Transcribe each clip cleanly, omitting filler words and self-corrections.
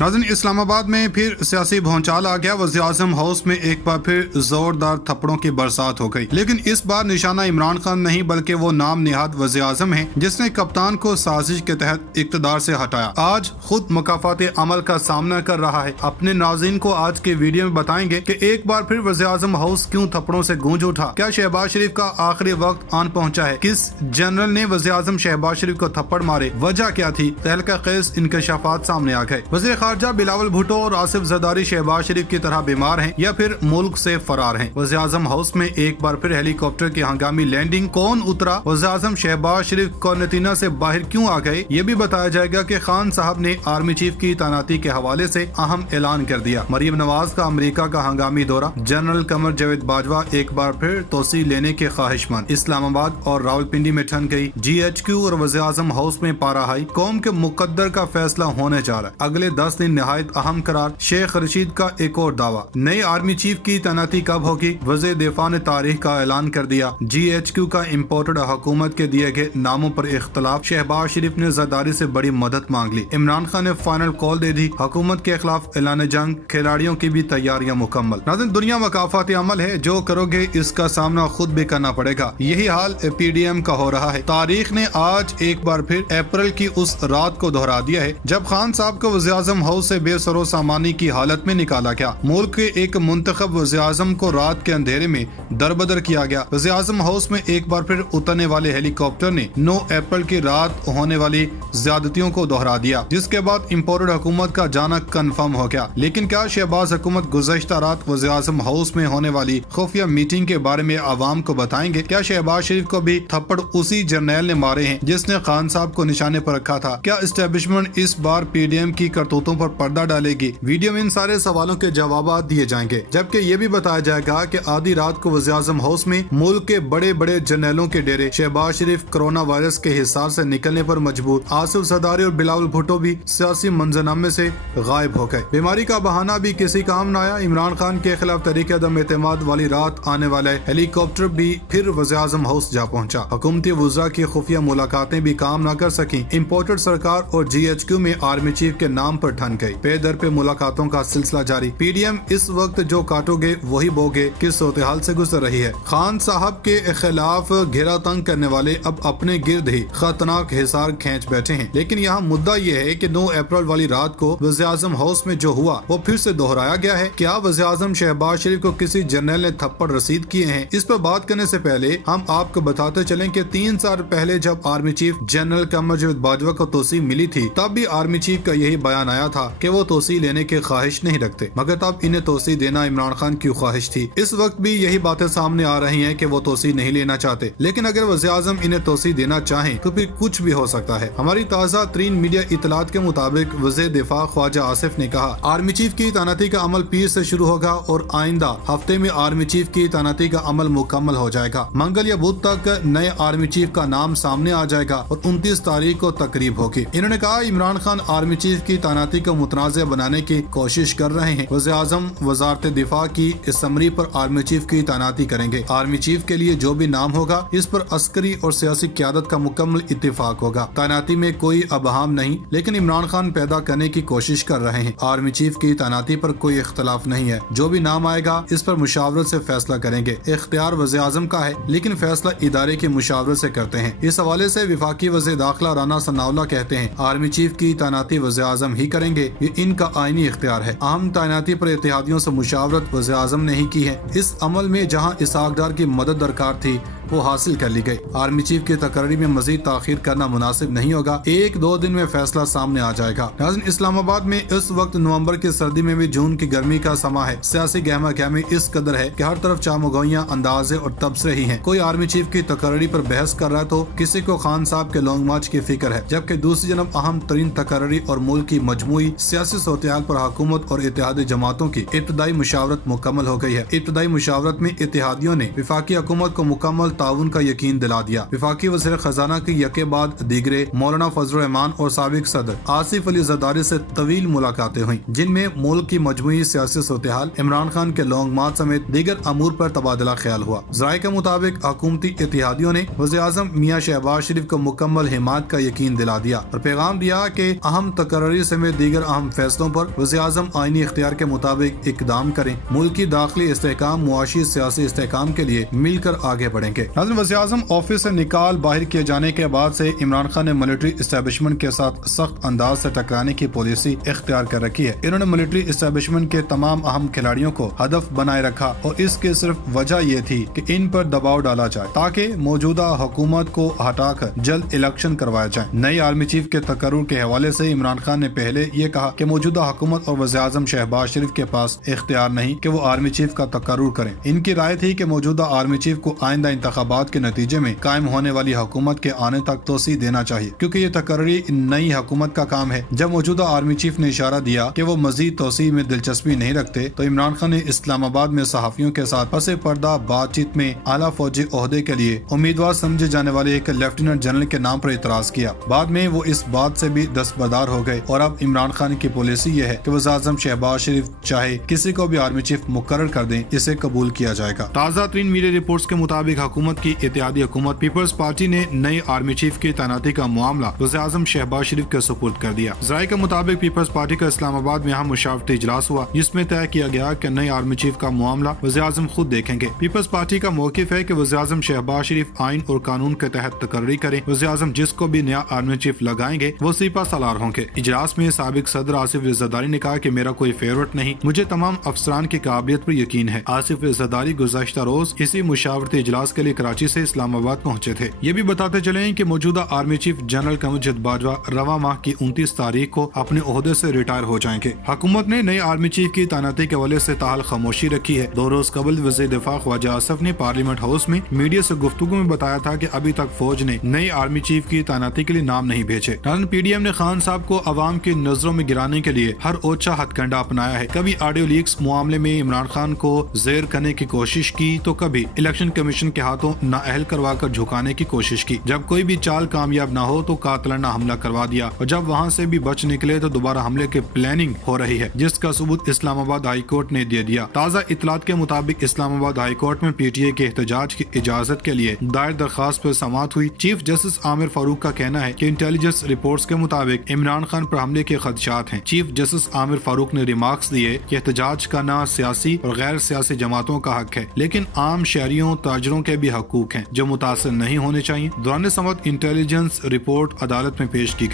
नाज़रीन, इस्लामाबाद में फिर सियासी भौचाल आ गया। वज़ीर-ए-आज़म हाउस में एक बार फिर जोरदार थप्पड़ों की बरसात हो गई, लेकिन इस बार निशाना इमरान खान नहीं बल्कि वो नाम निहाद वज़ीर-ए-आज़म है जिसने कप्तान को साजिश के तहत इक़्तिदार से हटाया। आज खुद मकाफात अमल का सामना कर रहा है। अपने नाज़रीन को आज के वीडियो में बताएंगे कि एक बार फिर वज़ीर-ए-आज़म हाउस क्यों थप्पड़ों से गूंज उठा, क्या शहबाज शरीफ का आखिरी वक्त आन पहुंचा है, किस जनरल ने वज़ीर-ए-आज़म शहबाज शरीफ को थप्पड़ मारे, वजह क्या थी, तहलका खेज इंकशाफात सामने आ गए। वज़ीर खारजा बिलावल भुट्टो और आसिफ जरदारी शहबाज शरीफ की तरह बीमार हैं या फिर मुल्क से फरार हैं। वज़ीर-ए-आज़म हाउस में एक बार फिर हेलीकॉप्टर की हंगामी लैंडिंग, कौन उतरा, वज़ीर-ए-आज़म शहबाज शरीफ क्वारंटीना से बाहर क्यों आ गए, ये भी बताया जाएगा कि खान साहब ने आर्मी चीफ की तैनाती के हवाले से अहम ऐलान कर दिया। मरियम नवाज का अमेरिका का हंगामी दौरा, जनरल कमर जावेद बाजवा एक बार फिर तोसी लेने के ख्वाहिशमंद, इस्लामाबाद और रावलपिंडी में ठन गई GHQ और वज़ीर-ए-आज़म हाउस में पारा हाई, कौम के मुकद्दर का फैसला होने जा रहा है। अगले 10 दिन निहायत अहम करार, शेख रशीद का एक और दावा, नई आर्मी चीफ की तैनाती कब होगी, वज़ीर दिफा ने तारीख का ऐलान कर दिया। GHQ का इम्पोर्टेड हुकूमत के दिए गए नामों पर इख्तलाफ, शहबाज शरीफ ने जरदारी से बड़ी मदद मांग ली, इमरान खान ने फाइनल कॉल दे दी, हुकूमत के खिलाफ ऐलान जंग, खिलाड़ियों की भी तैयारियां मुकम्मल। नाज़रीन, दुनिया मकाफात अमल है, जो करोगे इसका सामना खुद भी करना पड़ेगा। यही हाल PDM का हो रहा है। तारीख ने आज एक बार फिर अप्रैल की उस रात को दोहरा दिया है जब खान साहब को वज़ीर-ए-आज़म हाउस से बेसरो सामानी की हालत में निकाला गया। मुल्क के एक मुंतखब वज़ीर-ए-आज़म को रात के अंधेरे में दरबदर किया गया। वज़ीर-ए-आज़म हाउस में एक बार फिर उतरने वाले हेलीकॉप्टर ने 9 अप्रैल की रात होने वाली ज्यादतियों को दोहरा दिया, जिसके बाद इम्पोर्टेड हुकूमत का जाना कन्फर्म हो गया। लेकिन क्या शहबाज हुकूमत गुज़श्ता रात वज़ीर-ए-आज़म हाउस में होने वाली खुफिया मीटिंग के बारे में आवाम को बताएंगे? क्या शहबाज शरीफ को भी थप्पड़ उसी जर्नैल ने मारे हैं जिसने खान साहब को निशाने पर रखा था? क्या इस्टेब्लिशमेंट इस बार PDM की करतूतों पर पर्दा डालेगी? वीडियो में इन सारे सवालों के जवाब दिए जाएंगे, जबकि ये भी बताया जाएगा कि आधी रात को वज़ीर-ए-आज़म हाउस में मुल्क के बड़े बड़े जर्नैलों के डेरे, शहबाज शरीफ कोरोना वायरस के हिसार से निकलने पर मजबूर, आसिफ जरदारी और बिलावल भुट्टो भी सियासी मंजरनामे से गायब हो गए। बीमारी का बहाना भी किसी काम न आया। इमरान खान के खिलाफ तहरीक अदम एतमाद वाली रात आने वाला हेलीकॉप्टर भी फिर वज़ीर-ए-आज़म हाउस जा पहुंचा। हुकूमती वज़रा की खुफिया मुलाकातें भी काम न कर सकी। इम्पोर्टेड सरकार और GHQ में आर्मी चीफ के नाम पर ठन गई। पे दर पे मुलाकातों का सिलसिला जारी। PDM इस वक्त जो काटोगे वही बोगे किस सूरत-ए-हाल से गुजर रही है। खान साहब के खिलाफ घेरा तंग करने वाले अब अपने गिर्द ही खतरनाक हिसार खींच बैठे हैं। लेकिन यहाँ मुद्दा ये है कि 9 अप्रैल वाली रात को वज़ीर-ए-आज़म हाउस में जो हुआ वो फिर से दोहराया गया है। क्या वज़ीर-ए-आज़म शहबाज शरीफ को किसी जनरल ने थप्पड़ रसीद किए हैं? इस पर बात करने से पहले हम आपको बताते चलें कि 3 साल पहले जब army chief general Qamar Javed Bajwa को तोसी मिली थी, तब भी आर्मी चीफ का यही बयान आया था कि वो तोसी लेने की ख्वाहिश नहीं रखते, मगर तब इन्हें तोसी देना इमरान खान की ख्वाहिश थी। इस वक्त भी यही बातें सामने आ रही हैं कि वो तोसी नहीं लेना चाहते। लेकिन अगर वज़ीर-ए-आज़म इन्हें तोसी देना चाहें तो फिर कुछ भी हो सकता है। हमारी ताज़ा तरीन मीडिया इतलात के मुताबिक वज़ीर दिफा ख्वाजा आसिफ ने कहा, आर्मी चीफ की तैनाती का अमल पीर से शुरू होगा और आइंदा हफ्ते में आर्मी चीफ की तैनाती का अमल मुकम्मल हो जाएगा। मंगल या बुध तक नए आर्मी चीफ का नाम सामने आ जाएगा और 29 तारीख को तकरीब होगी। इन्होंने कहा, इमरान खान आर्मी चीफ की तैनाती को मुतनाज़ बनाने की कोशिश कर रहे हैं। वज़ीर-ए-आज़म वज़ारत दिफा की असम्बली पर आर्मी चीफ की तैनाती करेंगे। आर्मी चीफ के लिए जो भी नाम होगा इस पर अस्करी और सियासी क़यादत का मुकम्मल इत्तेफाक होगा। तैनाती में कोई अबहम नहीं, लेकिन इमरान खान पैदा करने की कोशिश कर रहे हैं। आर्मी चीफ की तैनाती पर कोई इख्तलाफ नहीं है। जो भी नाम आएगा इस पर मुशावरत से फैसला करेंगे। इख्तियार वज़ीर-ए-आज़म का है, लेकिन फैसला इदारे की मुशावरत से करते हैं। इस हवाले से वफाकी वज़ीर दाखिला राना सनाउल्लाह कहते हैं, आर्मी चीफ की तैनाती वज़ीर-ए-आज़म ही करेंगे, ये इनका आईनी इख्तियार है। अहम तैनाती पर इत्तेहादियों से मुशावरत वज़ीर-ए-आज़म ने ही की है। इस अमल में जहाँ इसहाक डार की मदद दरकार थी वो हासिल कर ली गई। आर्मी चीफ की तकरीर में मजीद ताखीर करना मुनासिब नहीं होगा। 1-2 दिन में फैसला सामने आ जाएगा। नाज़रीन, इस्लामाबाद में इस वक्त नवंबर की सर्दी में भी जून की गर्मी का समा है। सियासी गहमा गहमी इस कदर है कि हर तरफ चामगोइयां, अंदाजे और तबसरे ही हैं। कोई आर्मी चीफ की तकरीर पर बहस कर रहा है तो किसी को खान साहब के लॉन्ग मार्च की फिक्र है, जबकि दूसरी जनब अहम तरीन तकरीर और मुल्क की मजमूई सियासी सूरत-ए-हाल पर हुकूमत और इत्तेहादी जमातों की इब्तदाई मुशावरत मुकम्मल हो गई है। इब्तदाई मुशावरत में इत्तेहादियों ने वफाकी हुकूमत को मुकम्मल ताउन का यकीन दिला दिया। वफाकी वज़ीर खजाना की यके बाद दीगरे मौलाना फजल रहमान और साबिक सदर आसिफ अली जरदारी से तवील मुलाकातें हुई, जिनमें मुल्क की मजमूई सियासी सूरत-ए-हाल, इमरान खान के लॉन्ग मार्च समेत दीगर अमूर पर तबादला ख्याल हुआ। ज़राए के मुताबिक हुकूमती इत्तेहादियों ने वज़ीर-ए-आज़म मियां शहबाज शरीफ को मुकम्मल हिमायत का यकीन दिला दिया और पैगाम दिया कि अहम तकरीर समेत دیگر اہم فیصلوں پر وزیر اعظم آئینی اختیار کے مطابق اقدام کریں، ملکی داخلی استحکام، معاشی سیاسی استحکام کے لیے مل کر آگے بڑھیں گے۔ وزیر اعظم آفس سے نکال باہر کیے جانے کے بعد سے عمران خان نے ملٹری اسٹیبلشمنٹ کے ساتھ سخت انداز سے ٹکرانے کی پالیسی اختیار کر رکھی ہے۔ انہوں نے ملٹری اسٹیبلشمنٹ کے تمام اہم کھلاڑیوں کو ہدف بنائے رکھا اور اس کی صرف وجہ یہ تھی کہ ان پر دباؤ ڈالا جائے تاکہ موجودہ حکومت کو ہٹا کر جلد الیکشن کروایا جائے۔ نئی آرمی چیف کے تقرر کے حوالے سے عمران خان نے پہلے یہ کہا کہ موجودہ حکومت اور وزیر اعظم شہباز شریف کے پاس اختیار نہیں کہ وہ آرمی چیف کا تقرر کریں۔ ان کی رائے تھی کہ موجودہ آرمی چیف کو آئندہ انتخابات کے نتیجے میں قائم ہونے والی حکومت کے آنے تک توسیع دینا چاہیے، کیونکہ یہ تقرری نئی حکومت کا کام ہے۔ جب موجودہ آرمی چیف نے اشارہ دیا کہ وہ مزید توسیع میں دلچسپی نہیں رکھتے تو عمران خان نے اسلام آباد میں صحافیوں کے ساتھ پس پردہ بات چیت میں اعلیٰ فوجی عہدے کے لیے امیدوار سمجھے جانے والے ایک لیفٹیننٹ جنرل کے نام پر اعتراض کیا۔ بعد میں وہ اس بات سے بھی دستبردار ہو گئے اور اب عمران خان کی پالیسی یہ ہے کہ وزیر اعظم شہباز شریف چاہے کسی کو بھی آرمی چیف مقرر کر دیں، اسے قبول کیا جائے گا۔ تازہ ترین میڈیا رپورٹس کے مطابق حکومت کی اتحادی حکومت پیپلز پارٹی نے نئے آرمی چیف کی تعیناتی کا معاملہ وزیر اعظم شہباز شریف کے سپرد کر دیا۔ ذرائع کے مطابق پیپلز پارٹی کا اسلام آباد میں اہم مشاورتی اجلاس ہوا جس میں طے کیا گیا کہ نئے آرمی چیف کا معاملہ وزیر اعظم خود دیکھیں گے۔ پیپلز پارٹی کا موقف ہے کہ وزیر اعظم شہباز شریف آئین اور قانون کے تحت تقرری کریں۔ وزیر اعظم جس کو بھی نیا آرمی چیف لگائیں گے وہ سپہ سالار ہوں گے۔ اجلاس میں سابق صدر آصف زرداری نے کہا کہ میرا کوئی فیورٹ نہیں، مجھے تمام افسران کی قابلیت پر یقین ہے۔ آصف زرداری گزشتہ روز اسی مشاورتی اجلاس کے لیے کراچی سے اسلام آباد پہنچے تھے۔ یہ بھی بتاتے چلیں کہ موجودہ army chief general Qamar Bajwa رواں ماہ کی 29 تاریخ کو اپنے عہدے سے ریٹائر ہو جائیں گے۔ حکومت نے نئے آرمی چیف کی تعیناتی کے حوالے سے تاحال خاموشی رکھی ہے۔ 2 روز قبل وزیر دفاع خواجہ آصف نے پارلیمنٹ ہاؤس میں میڈیا سے گفتگو میں بتایا تھا کہ ابھی تک فوج نے نئے آرمی چیف کی تعیناتی کے لیے نام نہیں بھیجے۔ پی ڈی ایم نے خان صاحب کو عوام کی نظروں میں گرانے کے لیے ہر اوچھا ہتھ کنڈا اپنایا ہے۔ کبھی آڈیو لیکس معاملے میں عمران خان کو زیر کرنے کی کوشش کی تو کبھی الیکشن کمیشن کے ہاتھوں نااہل کروا کر جھکانے کی کوشش کی۔ جب کوئی بھی چال کامیاب نہ ہو تو قاتلانہ حملہ کروا دیا اور جب وہاں سے بھی بچ نکلے تو دوبارہ حملے کی پلاننگ ہو رہی ہے، جس کا ثبوت اسلام آباد ہائی کورٹ نے دے دیا۔ تازہ اطلاعات کے مطابق اسلام آباد ہائی کورٹ میں پی ٹی اے کے احتجاج کی اجازت کے لیے دائر درخواست پر سماعت ہوئی۔ چیف جسٹس عامر فاروق کا کہنا ہے کہ انٹیلیجنس رپورٹس کے مطابق عمران خان پر حملے کے خدشات ہیں۔ چیف جسٹس عامر فاروق نے ریمارکس دیے کہ احتجاج کرنا سیاسی اور غیر سیاسی جماعتوں کا حق ہے، لیکن عام شہریوں تاجروں کے بھی حقوق ہیں جو متاثر نہیں ہونے چاہیے۔ دوران سماعت انٹیلیجنس رپورٹ عدالت میں پیش کی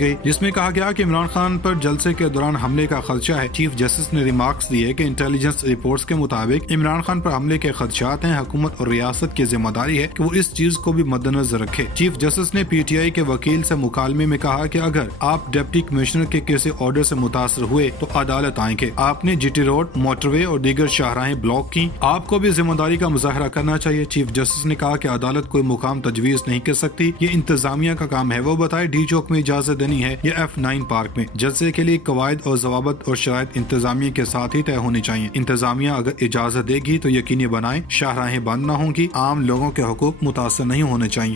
گئی، جس میں کہا گیا کہ عمران خان پر جلسے کے دوران حملے کا خدشہ ہے۔ چیف جسٹس نے ریمارکس دیے کہ انٹیلیجنس رپورٹس کے مطابق عمران خان پر حملے کے خدشات ہیں، حکومت اور ریاست کی ذمہ داری ہے کہ وہ اس چیز کو بھی مد نظر رکھے۔ چیف جسٹس نے پی ٹی آئی کے وکیل سے مکالمے میں کہا کہ اگر آپ ڈپٹی کمشنر کے کسی آرڈر سے متاثر ہوئے تو عدالت آئیں گے۔ آپ نے جی ٹی روڈ، موٹر وے اور دیگر شاہراہیں بلاک کی، آپ کو بھی ذمہ داری کا مظاہرہ کرنا چاہیے۔ چیف جسٹس نے کہا کہ عدالت کوئی مقام تجویز نہیں کر سکتی، یہ انتظامیہ کا کام ہے۔ وہ بتائے ڈی چوک میں اجازت دینی ہے یا F9 پارک میں۔ جلسے کے لیے قواعد اور ضوابط اور شرائط انتظامیہ کے ساتھ ہی طے ہونی چاہیے۔ انتظامیہ اگر اجازت دے گی تو یقینی بنائیں شاہراہیں بند نہ ہوں گی، عام لوگوں کے حقوق متاثر نہیں ہونے چاہیے۔